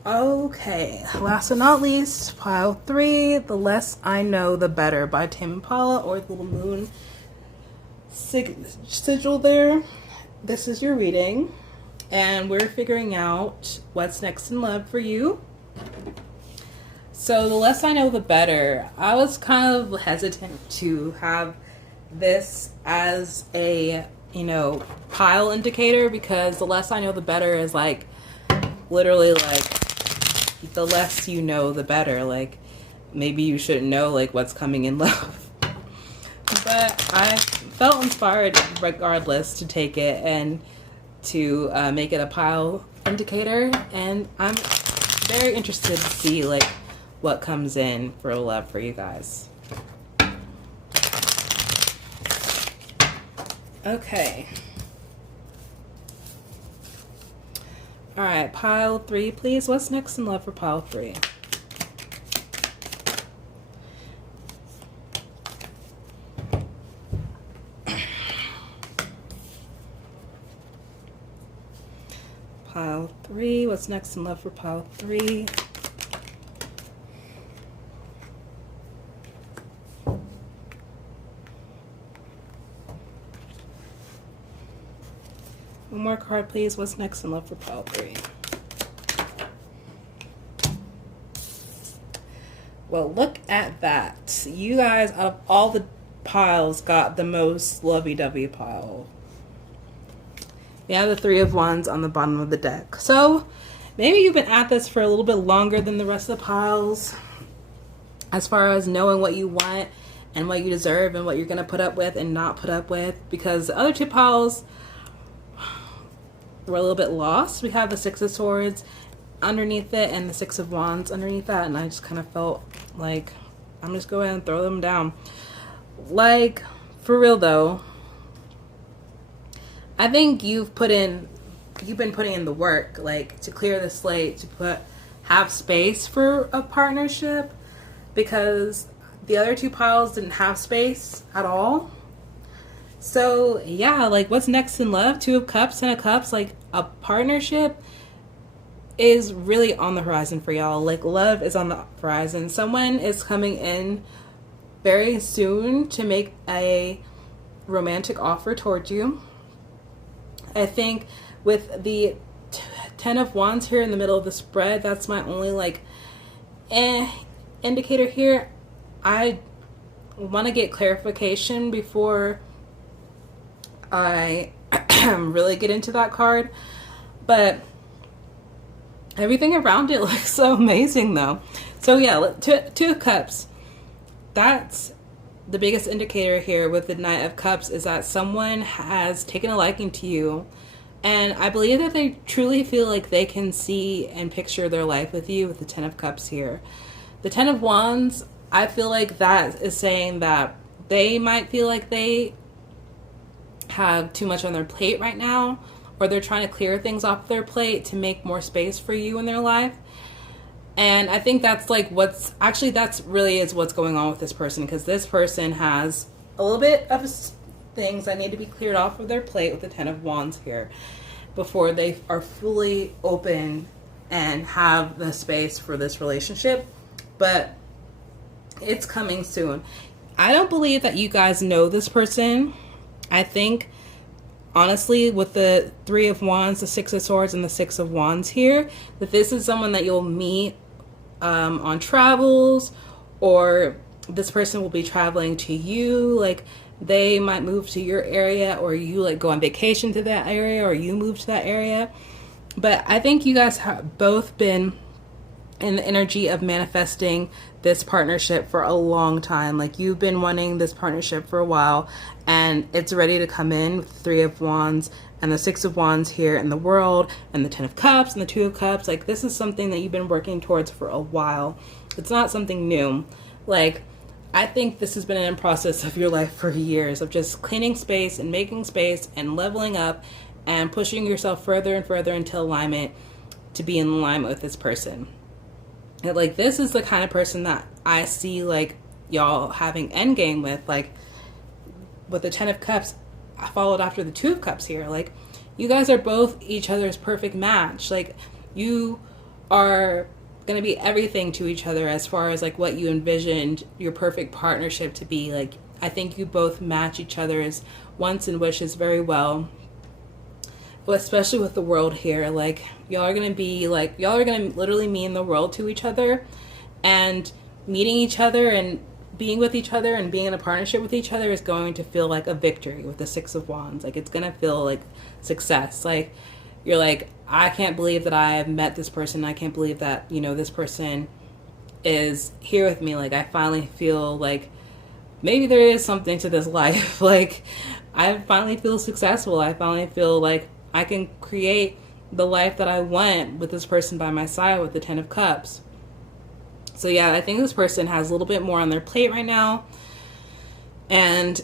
Okay, last but not least, pile 3, The Less I Know, The Better by Tame Impala, or the little moon sigil there. This is your reading, and we're figuring out what's next in love for you. So the less I know, the better. I was kind of hesitant to have this as a, you know, pile indicator, because the less I know, the better is like literally like the less you know, the better. Like, maybe you shouldn't know like what's coming in love. But I felt inspired regardless to take it and to make it a pile indicator, and I'm very interested to see like what comes in for love for you guys. Okay. All right, pile 3, please. What's next in love for pile 3? Pile 3, what's next in love for pile 3? more card, please. What's next in love for pile 3? Well, look at that. You guys, out of all the piles, got the most lovey-dovey pile. We have the 3 of Wands on the bottom of the deck. So maybe you've been at this for a little bit longer than the rest of the piles, as far as knowing what you want and what you deserve and what you're going to put up with and not put up with, because the other 2 piles were a little bit lost. We have the 6 of Swords underneath it and the 6 of Wands underneath that, and I just kind of felt like I'm just going and throw them down. Like, for real though, I think you've been putting in the work, like, to clear the slate, to have space for a partnership, because the other 2 piles didn't have space at all. So yeah, like, what's next in love? 2 of Cups, 10 of Cups. Like, a partnership is really on the horizon for y'all. Like, love is on the horizon. Someone is coming in very soon to make a romantic offer towards you. I think with the 10 of Wands here in the middle of the spread, that's my only like indicator here. I want to get clarification before I really get into that card, but everything around it looks so amazing though. So yeah, 2 of Cups. That's the biggest indicator here with the Knight of Cups, is that someone has taken a liking to you. And I believe that they truly feel like they can see and picture their life with you with the 10 of Cups here. The 10 of Wands, I feel like that is saying that they might feel like they have too much on their plate right now, or they're trying to clear things off their plate to make more space for you in their life. And I think that's like that's really is what's going on with this person, because this person has a little bit of things that need to be cleared off of their plate with the 10 of Wands here before they are fully open and have the space for this relationship. But it's coming soon. I don't believe that you guys know this person. I think, honestly, with the 3 of Wands, the 6 of Swords, and the 6 of Wands here, that this is someone that you'll meet on travels, or this person will be traveling to you. Like, they might move to your area, or you like go on vacation to that area, or you move to that area. But I think you guys have both been in the energy of manifesting this partnership for a long time. Like, you've been wanting this partnership for a while, and it's ready to come in with the 3 of Wands and the 6 of Wands here in the world, and the 10 of Cups and the 2 of Cups. Like, this is something that you've been working towards for a while. It's not something new. Like, I think this has been in a process of your life for years, of just cleaning space and making space and leveling up and pushing yourself further and further into alignment to be in alignment with this person. And like, this is the kind of person that I see like y'all having endgame with. Like, with the 10 of Cups, I followed after the 2 of Cups here. Like, you guys are both each other's perfect match. Like, you are going to be everything to each other as far as like what you envisioned your perfect partnership to be. Like, I think you both match each other's wants and wishes very well. But especially with the world here, like, y'all are going to literally mean the world to each other, and meeting each other and being with each other and being in a partnership with each other is going to feel like a victory with the 6 of Wands. Like, it's going to feel like success. Like, you're like, I can't believe that I have met this person. I can't believe that, you know, this person is here with me. Like, I finally feel like maybe there is something to this life. Like, I finally feel successful. I finally feel like I can create the life that I want with this person by my side with the 10 of Cups. So yeah, I think this person has a little bit more on their plate right now. And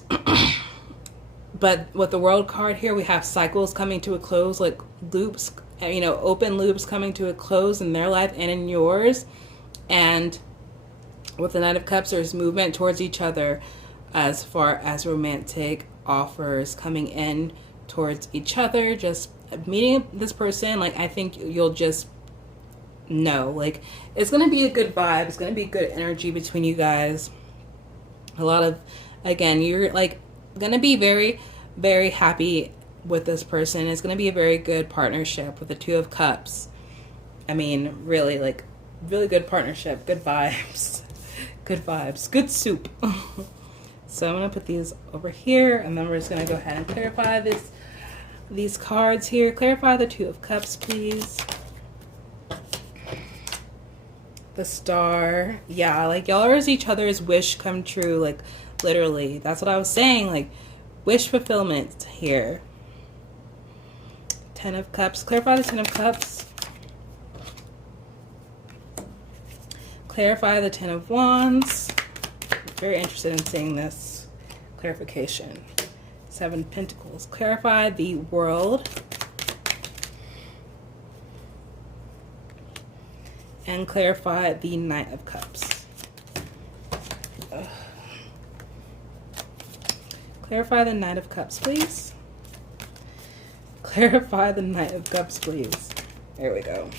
but with the World card here, we have cycles coming to a close, like loops, you know, open loops coming to a close in their life and in yours. And with the Knight of Cups, there's movement towards each other as far as romantic offers coming in towards each other. Just meeting this person, like, I think you'll just know, like, it's going to be a good vibe. It's going to be good energy between you guys. A lot of, again, you're like going to be very, very happy with this person. It's going to be a very good partnership with the Two of Cups. I mean, really, like, really good partnership, good vibes, good vibes, good soup. So I'm going to put these over here, and then we're just going to go ahead and clarify these cards here. Clarify the Two of Cups, please. The Star. Yeah, like, y'all are each other's wish come true, like, literally. That's what I was saying, like, wish fulfillment here. Ten of Cups. Clarify the Ten of Cups. Clarify the Ten of Wands. Very interested in seeing this clarification. Seven of Pentacles. Clarify the World. And clarify the Knight of Cups. Ugh. Clarify the Knight of Cups, please. Clarify the Knight of Cups, please. There we go.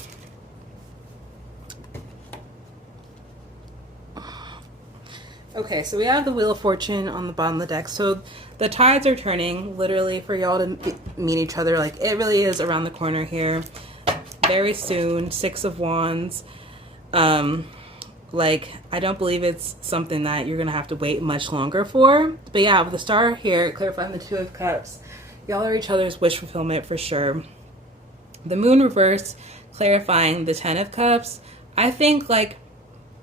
Okay, so we have the Wheel of Fortune on the bottom of the deck. So the tides are turning, literally, for y'all to meet each other. Like, it really is around the corner here. Very soon. Six of Wands. Like, I don't believe it's something that you're going to have to wait much longer for. But yeah, with the Star here, clarifying the Two of Cups, y'all are each other's wish fulfillment for sure. The Moon reverse, clarifying the Ten of Cups. I think, like,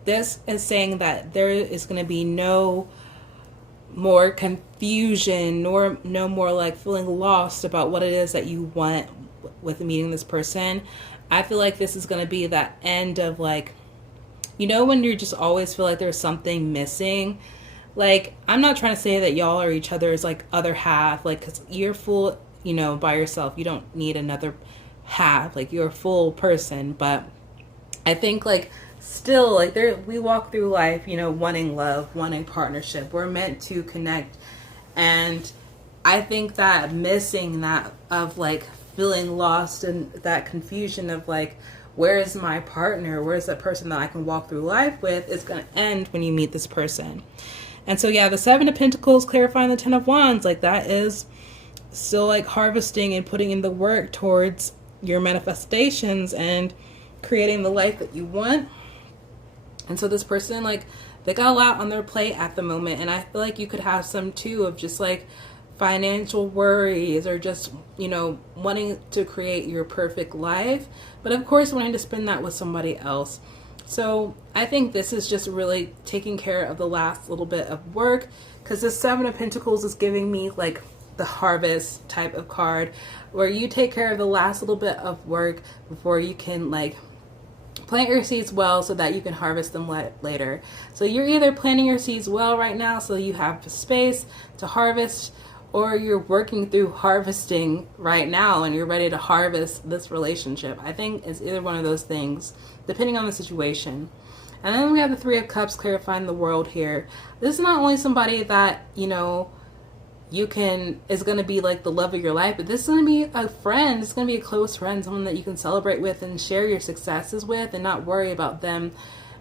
this is saying that there is going to be no more confusion, nor no more like feeling lost about what it is that you want with meeting this person. I feel like this is going to be that end of, like, you know, when you just always feel like there's something missing. Like, I'm not trying to say that y'all are each other's, like, other half, like, because you're full, you know, by yourself. You don't need another half. Like, you're a full person. But I think, like, still, like, we walk through life, you know, wanting love, wanting partnership. We're meant to connect. And I think that missing that of, like, feeling lost and that confusion of, like, where is my partner? Where is that person that I can walk through life with? Is going to end when you meet this person. And so, yeah, the Seven of Pentacles clarifying the Ten of Wands, like, that is still, like, harvesting and putting in the work towards your manifestations and creating the life that you want. And so this person, like, they got a lot on their plate at the moment. And I feel like you could have some, too, of just, like, financial worries or just, you know, wanting to create your perfect life. But, of course, wanting to spend that with somebody else. So I think this is just really taking care of the last little bit of work. Because the Seven of Pentacles is giving me, like, the harvest type of card. Where you take care of the last little bit of work before you can, like, plant your seeds well so that you can harvest them later. So you're either planting your seeds well right now so you have space to harvest, or you're working through harvesting right now and you're ready to harvest this relationship. I think it's either one of those things, depending on the situation. And then we have the Three of Cups clarifying the World here. This is not only somebody that, you know, is going to be like the love of your life, but this is going to be a friend. It's going to be a close friend, someone that you can celebrate with and share your successes with and not worry about them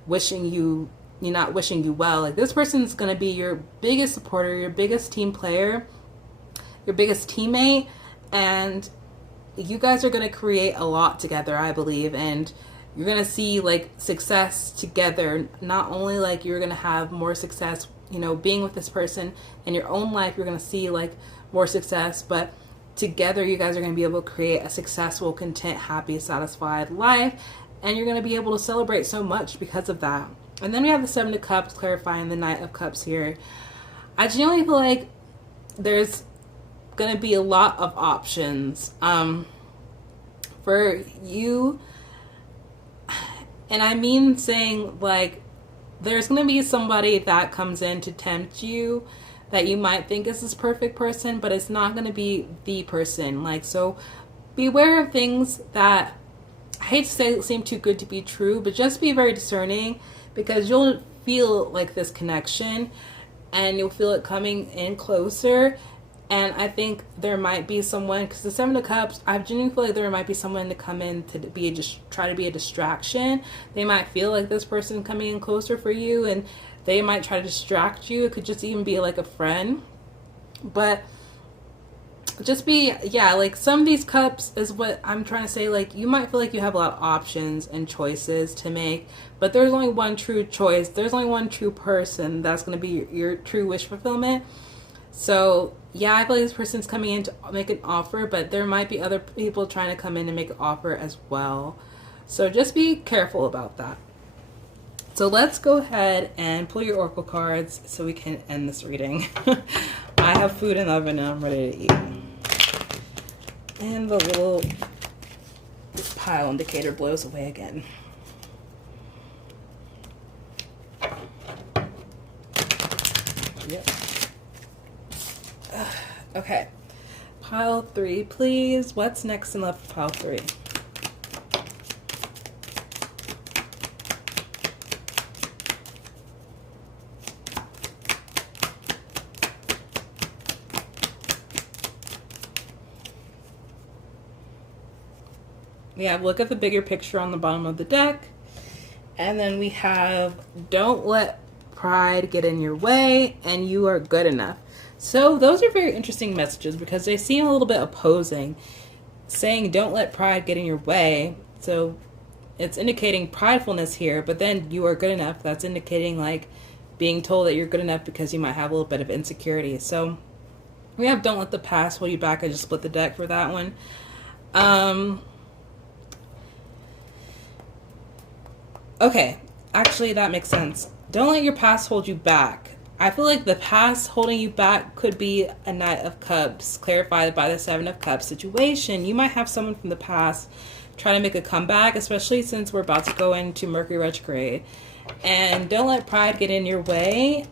not wishing you well. Like, this person is going to be your biggest supporter, your biggest team player, your biggest teammate, and you guys are going to create a lot together, I believe, and you're going to see, like, success together. Not only, like, you're going to have more success, you know, being with this person in your own life, you're going to see, like, more success, but together you guys are going to be able to create a successful, content, happy, satisfied life, and you're going to be able to celebrate so much because of that. And then we have the Seven of Cups clarifying the Knight of Cups here. I genuinely feel like there's going to be a lot of options for you, and I mean saying, like, there's going to be somebody that comes in to tempt you that you might think is this perfect person, but it's not going to be the person. Like, so beware of things that, I hate to say, seem too good to be true, but just be very discerning, because you'll feel like this connection and you'll feel it coming in closer. And I think there might be someone, because the Seven of Cups, I genuinely feel like there might be someone to come in to try to be a distraction. They might feel like this person coming in closer for you, and they might try to distract you. It could just even be like a friend. But just be, yeah, like some of these cups is what I'm trying to say. Like, you might feel like you have a lot of options and choices to make, but there's only one true choice. There's only one true person that's going to be your true wish fulfillment. So yeah, I feel like this person's coming in to make an offer, but there might be other people trying to come in and make an offer as well. So just be careful about that. So let's go ahead and pull your oracle cards so we can end this reading. I have food in the oven and I'm ready to eat. And the little pile indicator blows away again. Yep. Okay. Pile 3, please. What's next in love for pile 3? We have look at the bigger picture on the bottom of the deck. And then we have don't let pride get in your way and you are good enough. So those are very interesting messages because they seem a little bit opposing. Saying don't let pride get in your way. So it's indicating pridefulness here, but then you are good enough. That's indicating like being told that you're good enough because you might have a little bit of insecurity. So we have don't let the past hold you back. I just split the deck for that one. Okay, actually that makes sense. Don't let your past hold you back. I feel like the past holding you back could be a Knight of Cups, clarified by the Seven of Cups situation. You might have someone from the past trying to make a comeback, especially since we're about to go into Mercury retrograde. And don't let pride get in your way.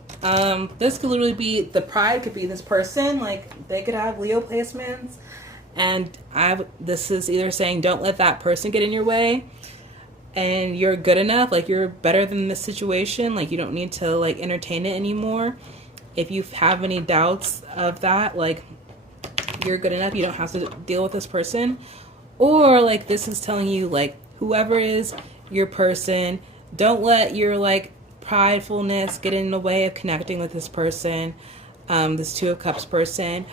This could literally be, the pride could be this person, like they could have Leo placements. And this is either saying don't let that person get in your way. And you're good enough, like you're better than this situation, like you don't need to like entertain it anymore. If you have any doubts of that, like you're good enough, you don't have to deal with this person. Or like this is telling you like whoever is your person, don't let your like pridefulness get in the way of connecting with this person, this Two of Cups person.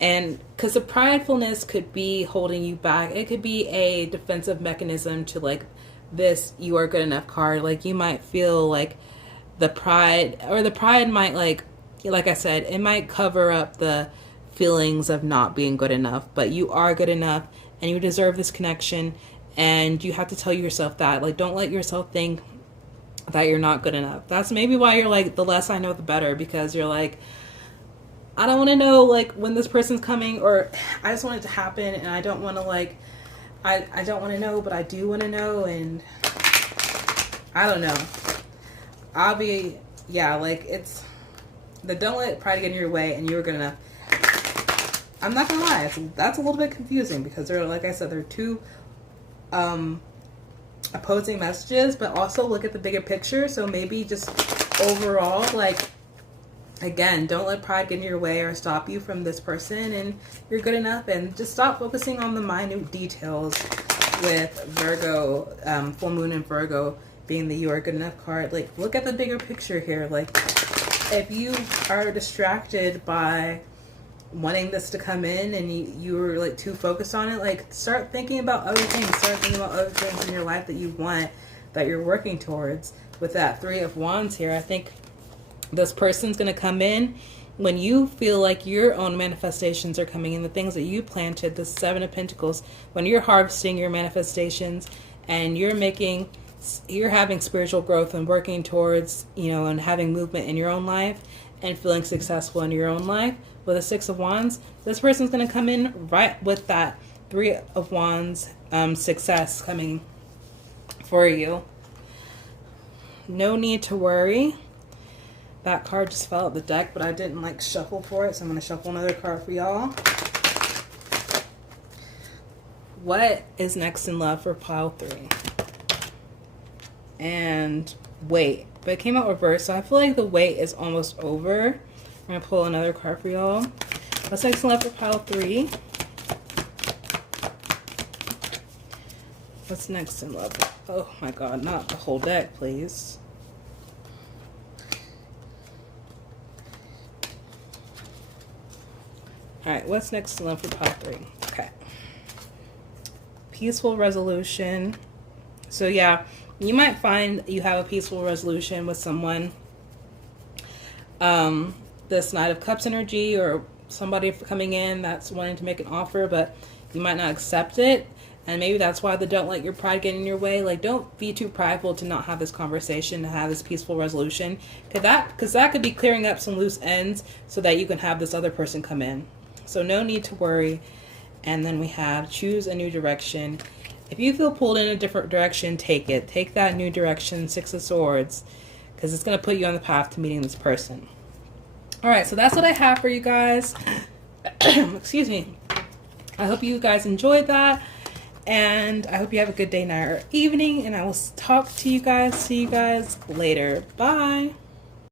And because the pridefulness could be holding you back, it could be a defensive mechanism to like this you are good enough card. Like you might feel like the pride, or the pride might like I said, it might cover up the feelings of not being good enough, but you are good enough and you deserve this connection. And you have to tell yourself that, like, don't let yourself think that you're not good enough. That's maybe why you're like, the less I know, the better, because you're like, I don't want to know like when this person's coming, or I just want it to happen and I don't want to like, I don't want to know, but I do want to know. And I don't know. I'll be, yeah, like it's the don't let pride get in your way and you're good enough. I'm not gonna lie, that's a little bit confusing because they're, like I said, they're two opposing messages, but also look at the bigger picture. So maybe just overall, like, again, don't let pride get in your way or stop you from this person, and you're good enough. And just stop focusing on the minute details with Virgo, full moon in Virgo being the you are good enough card. Like, look at the bigger picture here. Like, if you are distracted by wanting this to come in and you're like too focused on it, like start thinking about other things. Start thinking about other things in your life that you want, that you're working towards. With that Three of Wands here, I think this person's going to come in when you feel like your own manifestations are coming in, the things that you planted, the Seven of Pentacles, when you're harvesting your manifestations and you're having spiritual growth and working towards, you know, and having movement in your own life and feeling successful in your own life. With a Six of Wands, this person's going to come in right with that Three of Wands success coming for you. No need to worry. That card just fell out the deck, but I didn't like shuffle for it, so I'm going to shuffle another card for y'all. What is next in love for pile 3? And wait, but it came out reversed, so I feel like the wait is almost over. I'm going to pull another card for y'all. What's next in love for pile 3? What's next in love? Oh my god, not the whole deck, please. All right, what's next to love for pile 3? Okay. Peaceful resolution. So yeah, you might find you have a peaceful resolution with someone. This Knight of Cups energy, or somebody coming in that's wanting to make an offer, but you might not accept it. And maybe that's why they don't let your pride get in your way. Like, don't be too prideful to not have this conversation, to have this peaceful resolution. Because that could be clearing up some loose ends so that you can have this other person come in. So no need to worry. And then we have choose a new direction. If you feel pulled in a different direction, take it. Take that new direction, 6 of Swords, because it's going to put you on the path to meeting this person. All right, so that's what I have for you guys. Excuse me. I hope you guys enjoyed that. And I hope you have a good day, night, or evening. And I will talk to you guys, see you guys later. Bye.